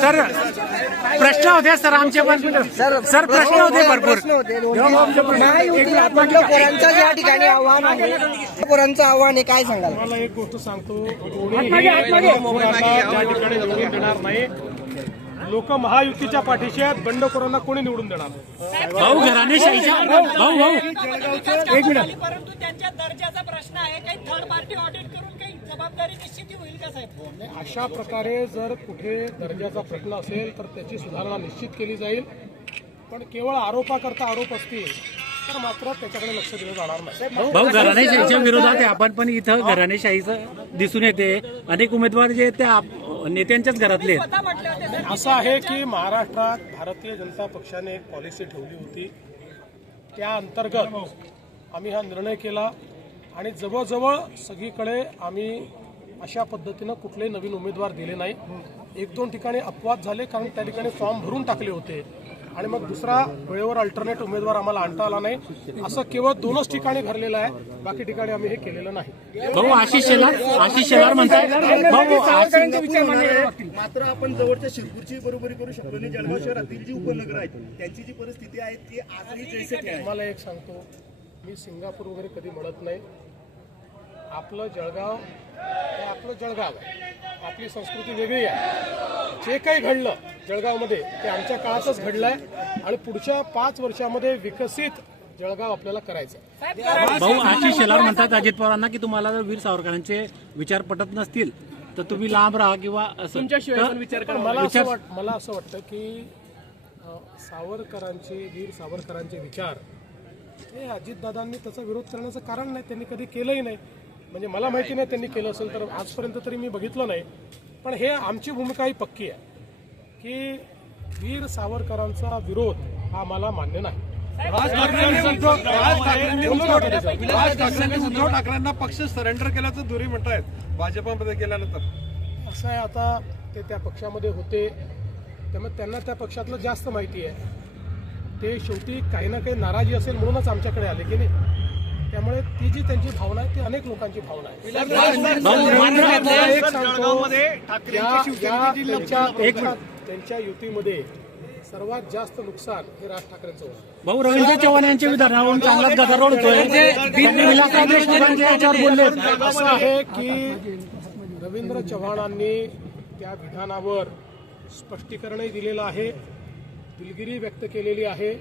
Sir प्रश्न होते sir आमचे पण सर प्रश्न होते भरपूर पोरांचं या ठिकाणी आव्हान आहे, पोरांचं आव्हान आहे, काय सांगाल? मला एक गोष्ट सांगतो, त्या ठिकाणी निवडून देणार नाही. लोक महायुतीच्या पाठीशी आहेत, बंडखोरांना कोणी निवडून देणार? भाऊ घराणेशाहीच्या भाऊ एक मिनिट. परंतु त्यांच्या दर्जाचा प्रश्न आहे, काही थर्ड पार्टी ऑडिट करून काही जबाबदारी निश्चिती होईल का साहेब? अशा प्रकारे जर कुठे दर्जाचा प्रश्न असेल तर त्याची सुधारणा निश्चित केली जाईल. पण केवळ आरोपाकरता आरोप असतील तर मात्र त्याच्याकडे लक्ष दिलं जाणार नाही. भाऊ घराणेशाहीच्या विरोधात आहे आपण, पण इथं घराणेशाहीचं दिसून येते. अनेक उमेदवार जे त्या नेत्यांच्याच घरातले आहेत. असं आहे की महाराष्ट्रात भारतीय जनता पक्षाने एक पॉलिसी ठेवली होती, त्या अंतर्गत आम्ही हा निर्णय केला आणि जवळजवळ सगळीकडे आम्ही अशा पद्धतीनं कुठलेही नवीन उमेदवार दिले नाही. एक दोन ठिकाणी अपवाद झाले, कारण त्या ठिकाणी फॉर्म भरून टाकले होते आणि मग दुसरा वेळेवर अल्टरनेट उमेदवार आम्हाला आणता आला नाही. असं केवळ 2च ठिकाणी भरलेलं आहे, बाकी ठिकाणी आम्ही हे केलेलं नाही. भाऊ आशिष शेलार म्हणतात मात्र आपण जवळच्या शिरपूरची बरोबरी करू शकलो नाही. जळगाव शहरातील जी उपनगर आहेत त्यांची जी परिस्थिती आहे ती आजही जैसे ती आहे. मला एक सांगतो, मी सिंगापूर वगैरे कधी म्हणत नाही. आपलं जळगाव हे आपलं जळगाव आहे, आपली संस्कृती वेगळी आहे. जे काही घडलं जळगावमध्ये ते आमच्या काळातच घडलंय आणि पुढच्या 5 वर्षामध्ये विकसित जळगाव आपल्याला करायचं. भाऊ आशिष शेलार म्हणतात अजित पवारांना की तुम्हाला जर वीर सावरकरांचे विचार पटत नसतील तर तुम्ही लांब राहा किंवा असं विचार करा. मला असं वाटतं की वीर सावरकरांचे विचार हे अजितदादांनी त्याचा विरोध करण्याचं कारण नाही, त्यांनी कधी केलंही नाही. म्हणजे मला माहिती नाही त्यांनी केलं असेल तर, आजपर्यंत तरी मी बघितलं नाही. पण हे आमची भूमिका ही पक्की आहे की वीर सावरकरांचा विरोध हा आम्हाला मान्य नाही. राज ठाकरेंना पक्ष सरेंडर केल्याचं दुरी म्हणतायत भाजपमध्ये गेल्यानंतर. असं आहे, आता ते त्या पक्षामध्ये होते त्यामुळे त्यांना त्या पक्षातलं जास्त माहिती आहे. ते शेवटी काही ना काही नाराजी असेल म्हणूनच आमच्याकडे आले की नाही. त्यामुळे ती जी त्यांची भावना आहे ती अनेक लोकांची भावना आहे. त्यांच्या युतीमध्ये सर्वात जास्त नुकसान हे राज ठाकरेंचं होतं. भाऊ रवींद्र चव्हाण यांच्या विधानावरून चांगलाच गदारोळ होतोय. असं आहे की रवींद्र चव्हाणांनी त्या विधानावर स्पष्टीकरणही दिलेलं आहे, दिलगिरी व्यक्त केलेली आहे.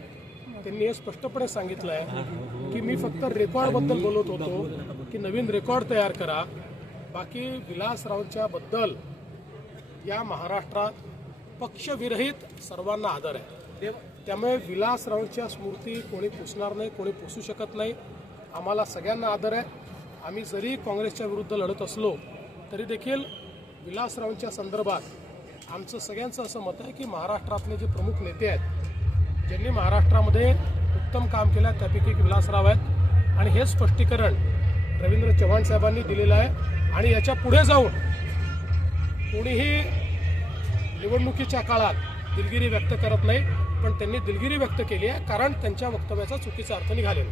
त्यांनी हे स्पष्टपणे सांगितलं आहे की मी फक्त रेकॉर्डबद्दल बोलत होतो की नवीन रेकॉर्ड तयार करा. बाकी विलासरावांच्या बद्दल या महाराष्ट्रात पक्षविरहित सर्वांना आदर आहे. त्यामुळे विलासरावांच्या स्मृती कोणी पुसणार नाही, कोणी पुसू शकत नाही. आम्हाला सगळ्यांना आदर आहे. आम्ही जरी काँग्रेसच्या विरुद्ध लढत असलो तरी देखील विलासरावांच्या संदर्भात आमचं सगळ्यांचं असं मत आहे की महाराष्ट्रातले जे प्रमुख नेते आहेत ज्यांनी महाराष्ट्रामध्ये उत्तम काम केलं आहे त्यापैकी एक विलासराव आहेत आणि हे स्पष्टीकरण रवींद्र चव्हाण साहेबांनी दिलेलं आहे. आणि याच्या पुढे जाऊन कोणीही निवडणुकीच्या काळात दिलगिरी व्यक्त करत नाही, पण त्यांनी दिलगिरी व्यक्त केली आहे कारण त्यांच्या वक्तव्याचा चुकीचा अर्थ निघालेला.